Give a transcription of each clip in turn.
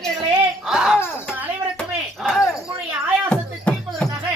இளைஞர்களே, உங்கள் அனைவருக்குமே உங்களுடைய ஆயாசத்தை தீர்ப்பதற்காக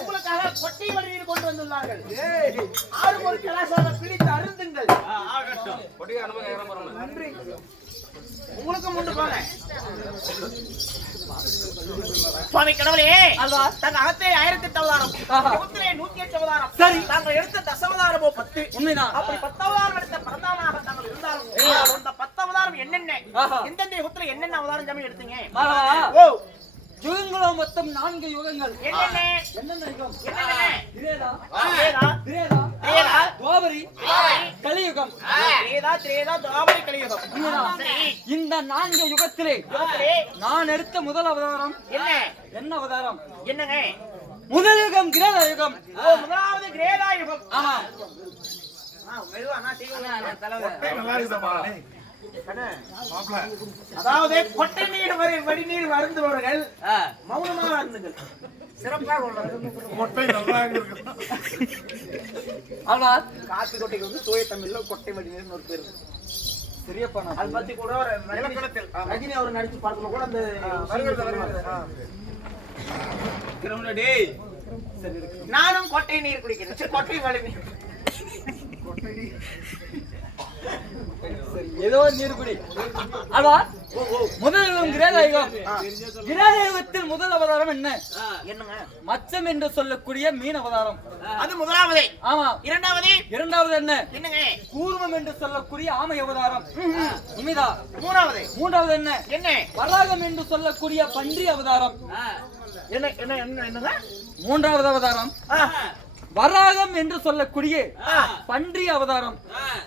உங்களுக்காக கொட்டை வழியில் கொண்டு வந்துள்ளார்கள். ஆறு ஒரு கலாசாரம் பிடித்து அருந்துங்கள். நன்றி. உங்களுக்கு முண்டு போங்க. சுவாமி கடவுளே, தங்க அகத்தே 1008 அவதாரம், 108 அவதாரம். சரி, தாங்கள் எடுத்த தசவதாரமோ 10. உண்மைதான். அப்படி 10 அவதாரம் எடுத்த பிரதானாக தாங்கள் இருந்தாலும் அந்த 10 அவதாரம் என்னென்ன, எந்தெந்த யுகத்துல என்னென்ன அவதாரம் ஜாமி எடுத்தீங்க? ஓ, யுகங்களோ மொத்தம் 4 யுகங்கள். என்னென்ன என்னென்ன யுகம்? திரேதா, துவாபரி, கலியுகம். திரேதா, துவாபரி, கலியுகம். இந்த 4 யுகத்திலே நான் எடுத்த முதல் அவதாரம் என்ன அவதாரம்? என்னங்க? முதல் யுகம் கிரேதா யுகம். ஓ, முதலாவது கிரேதா யுகம். ஆமா. அதாவது கொட்டை நீர் வடிநீர் வருந்துபவர்கள் மௌனமாக இருந்துங்கள். சிறப்பாக கொட்டை நல்லா இருக்கு. ஆமா, காப்பி கொட்டைக்கு வந்து தூய தமிழ்ல கொட்டை வடிநீர்னு ஒரு பேரு. சரியப்பா, அதை பத்தி கூட ஒரு ரஜினி அவர் நடிச்சு படத்துல கூட அந்த நானும் கொட்டை நீர் குடிக்கிறேன். கொட்டை வடிநீர் ஏதோ நீர்குடி. ஆமா, முதல் யுகம் கிரேதா யுகம். கிரேதா யுகத்தில் முதல் அவதாரம் என்னங்க? மச்சம் என்று சொல்லக்கூடிய மீன் அவதாரம். அது முதலாவது. ஆமா. இரண்டாவது என்னங்க? கூர்மம் என்று சொல்லக்கூடிய ஆமை அவதாரம். உண்மைதா. மூன்றாவது என்ன? வராகம் என்று சொல்லக்கூடிய பன்றி அவதாரம். என்னங்க? மூன்றாவது அவதாரம் வராகம் என்று சொல்லக்கூடிய பன்றி அவதாரம்.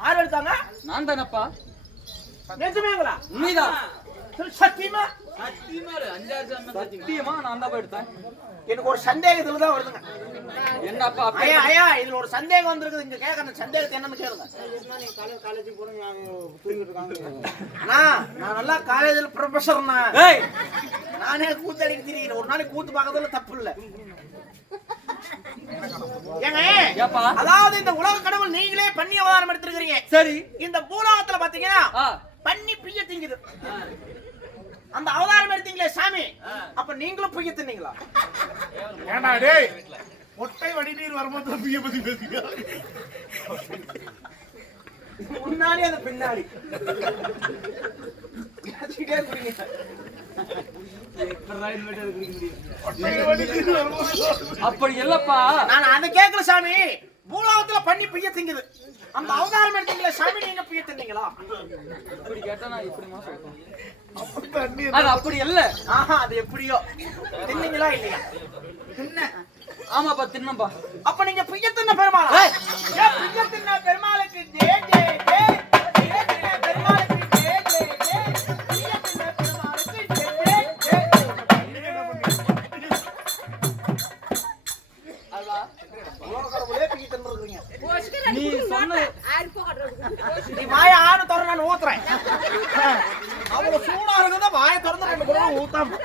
யார் எடுத்தாங்க? நான் தானப்பா. நிஜமேங்களா? உண்மைதான். சத்தியமா நான் தான் எடுத்தேன். எனக்கு ஒரு சந்தேகத்துல தான் வருதுங்க. என்னப்பா? ஐயா, இதுல ஒரு சந்தேகம் வந்திருக்குது. இங்க கேட்கற சந்தேகத்தை என்னன்னு கேளுங்க. நான் நல்லா காலேஜ்ல ப்ரொஃபஸர்னா நானே கூத்தடிக்க தெரியுறேன். ஒரு நாளைக்கு கூத்து பார்க்கறதுல தப்பு இல்ல. அதாவது இந்த உலக கடவுள் நீங்களே பண்ணி அவதாரம் எடுத்திருக்கீங்க. சரி, இந்த பூலோகத்துல பாத்தீங்கன்னா பண்ணி பிய்ய திங்குது. அந்த அவதாரம் எடுத்தீங்களே சாமி, அப்ப நீங்களும் பிய்ய தின்னீங்களா? ஏண்டா டேய், ஒட்டை வடிநீர் வரும்போது பிய்ய பத்தி பேசுங்க. முன்னாடி அது பின்னாடி அப்படி இல்லப்பா. நான் அதை கேட்கல சாமி. பூலோகத்துல பண்ணி பிய்ய திங்குது. அந்த அவதாரம் எடுத்தீங்களே சாமி, நீங்க பிய்ய தின்னீங்களா? அப்படி கேட்டா நான் இப்படிமா சொல்றேன். அது அப்படி இல்ல. அது எப்படியோ தின்னீங்களா இல்லையா? ஆமாப்பா, தின்னப்பா. அப்ப நீங்க பிய்ய தின்ன பெருமாளா? பிய்ய தின்ன பெருமாளுக்கு ஜெய ஜெய ஜெய. பிய்ய தின்ன பெருமாளுக்கு ஜெய ஜெய ஜெய. பிய்ய தின்ன பெருமாளுக்கு ஜெய ஜெய ஜெய. அல்வா உலகக்கடவுளே பிய்ய தின்னுறீங்க. நீ சொன்ன நீ வாய ஆறு திறந்து நான் ஊத்துறேன். அவ்வளவு சூடா இருக்குதா வாய திறந்து 2 குடம் ஊத்தாம.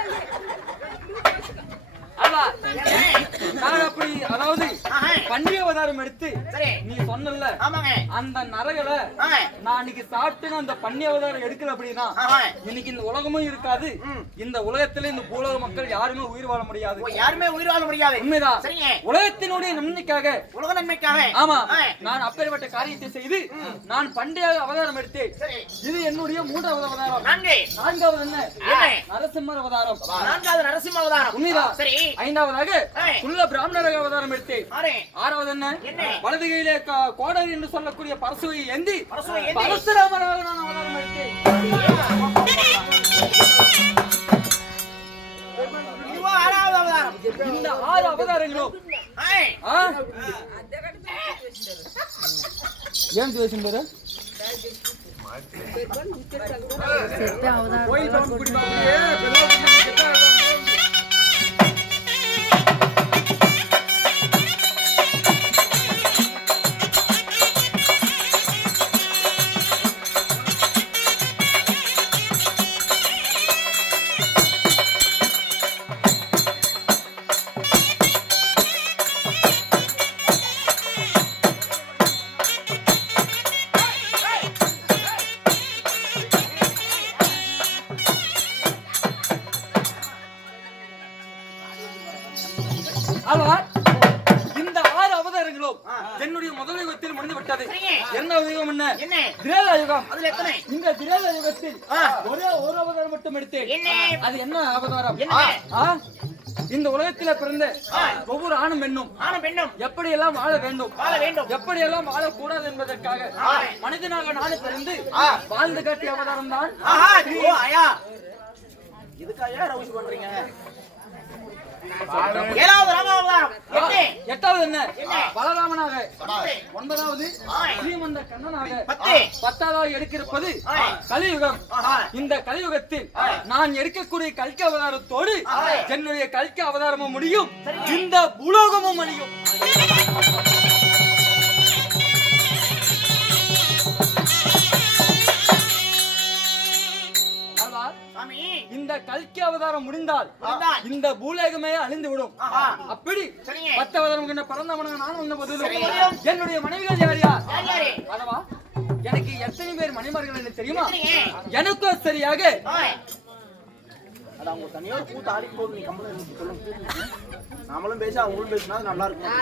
நான் அப்படி, அதாவது பன்றி அவதாரம் எடுத்து நீ சொன்னல அந்த நரகளை நான் அன்னைக்கு சாப்பிட்டு அந்த பன்னி அவதாரம் எடுக்கல அப்படின்னா இன்னைக்கு இந்த உலகமும் இருக்காது. இந்த உலகத்துல இந்த பூலோக மக்கள் யாருமே உயிர் வாழ முடியாது. உண்மைதான். உலகத்தினுடைய நன்மைக்காக, உலக நன்மைக்காக, ஆமா, நான் அப்பேற்பட்ட காரியத்தை செய்து நான் பண்டிகை அவதாரம் எடுத்தேன். இது என்னுடைய 3வது அவதாரம். 4வது என்ன? நரசிம்மர் அவதாரம். 4வது நரசிம்ம அவதாரம். உண்மைதான். 5வதாக குள்ள பிராமணர் அவதாரம் எடுத்தேன். 6வது என்ன? வலது கையிலே கோடரி என்று சொல்லக்கூடிய பரசுவை ஏந்தி பரசுராமர் அவதாரம் எடுத்தேன். இந்த 6 அவதாரங்களும் ஏன் பேசும் பேரு கோயில் சாமி குடிப்பாங்க. ஆமா இந்த 6 அவதாரங்களும் என்னுடைய முதல் யுகத்தில் முடிந்து விட்டது. என்ன யுகம் என்ன? திரேதா யுகம். அதுல எத்தனை? இந்த திரேதா யுகத்தில் ஒரே ஒரு அவதாரம் மட்டும் எடுத்தேன். அது என்ன அவதாரம்? இந்த உலகத்தில பிறந்த ஒவ்வொரு ஆணும் பெண்ணும் எப்படி எல்லாம் வாழ வேண்டும் எப்படி எல்லாம் வாழக்கூடாது என்பதற்காக மனிதனாக நானும் பிறந்து வாழ்ந்து காட்டிய அவதாரம் தான். இதுக்காக ரவுஸ் பண்றீங்க? 7வது ராமாவதாரம். 8வது என்ன? பலராமனாக. 9வது ஸ்ரீமந்த கண்ணனாக. 10வது எடுக்கிருப்பது கலியுகம். இந்த கலியுகத்தில் நான் எடுக்கக்கூடிய கல்கி அவதாரத்தோடு என்னுடைய கல்கி அவதாரமும் முடியும், இந்த பூலோகமும் முடியும். இந்த கல்கி அவதாரம் முடிந்தால் இந்த பூலோகமே அழிந்து விடும். அப்படி 10 அவதாரம் பரந்தாமனாக நான் வந்த போதிலும் என்னுடைய மனைவிகள் யார் யார்? அதவா எனக்கு எத்தனை பேர் மனைமார்கள் என்று தெரியுமா? எனக்கும் சரியாக அவங்க தனியா கூத்து ஆடி போது நீ கம்பளம் சொல்லுங்க. நாமளும் பேச அவங்களும் பேசினா நல்லா இருக்கும்.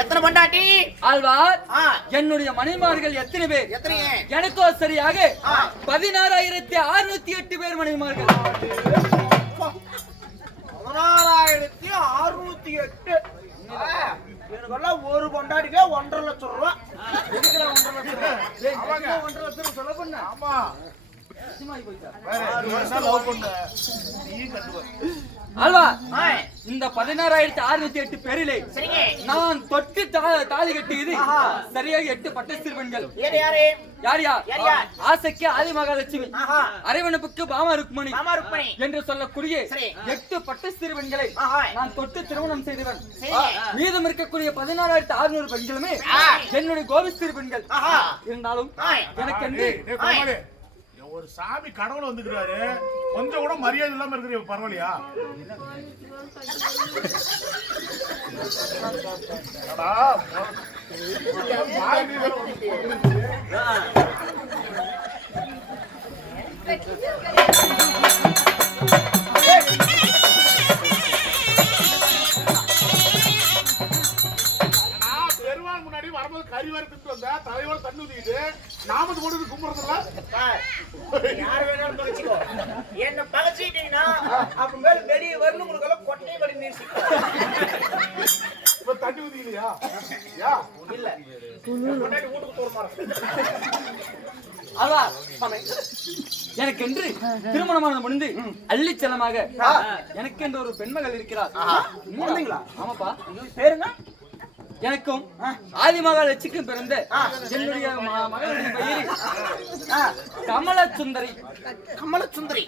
எத்தனை பண்டாட்டி ஆழ்வார்? என்னுடைய மனைமார்கள் எத்தனை பேர்? எனக்கோ சரியாக 16,608 பேர் மனைமார்கள். 16,608. எனக்கெல்லாம் ஒரு பொண்டாட்டிக்கே 1.5 லட்சம் ரூபாய். 1.5 லட்சம் சொல்ல பண்ண. ஆமா லவ் பண்ண நீ கட்டுவ. ஆழ்வா இந்த 16,608 பேரிலே நான் தொட்டு தாலி கட்டியது சரியாக 8 பட்டஸ்திரி பெண்கள். யார் யார்? ஆசைக்கு ஆதி மகாலட்சுமி, அரவணைப்புக்கு பாமா ருக்மணி என்று சொல்லக்கூடிய 8 பட்டஸ்திரி பெண்களை நான் தொட்டு திருமணம் செய்தவன். மீதம் இருக்கக்கூடிய 16,600 பெண்களுமே என்னுடைய கோபிஸ்திரி பெண்கள். இருந்தாலும் எனக்கு ஒரு சாமி கடவுள் வந்துக்கிறாரு, கொஞ்சம் கூட மரியாதை இல்லாம இருக்கிற பரவாயில்லையா? பெருமாள் முன்னாடி வரும்போது கறி வறுத்துட்டு வந்தா தலையோட தண்ணி ஊத்திக்கிட்டு நாமது போட்டு கும்பிடுறதுல யார் வேணாலும் பகச்சிக்கோ. என்ன பகச்சிட்டீங்கன்னா அப்புறமேல வெளியே வரணும், உங்களுக்கு எல்லாம் கொட்டை வலி நீசி. இப்ப தண்ணி ஊத்திக்கலையா? இல்ல கொண்டாடி வீட்டுக்கு தோற எனக்கு என்று திருமணமான முடிந்து அள்ளி செல்லமாக எனக்கு என்று ஒரு பெண்மகள் இருக்கிறார். ஆமாப்பா. பேருங்க? எனக்கும் ஆதிமகாலட்சுமிக்கும் பிறந்த என்னுடைய மகளுடைய பெயர் கமலசுந்தரி. கமலசுந்தரி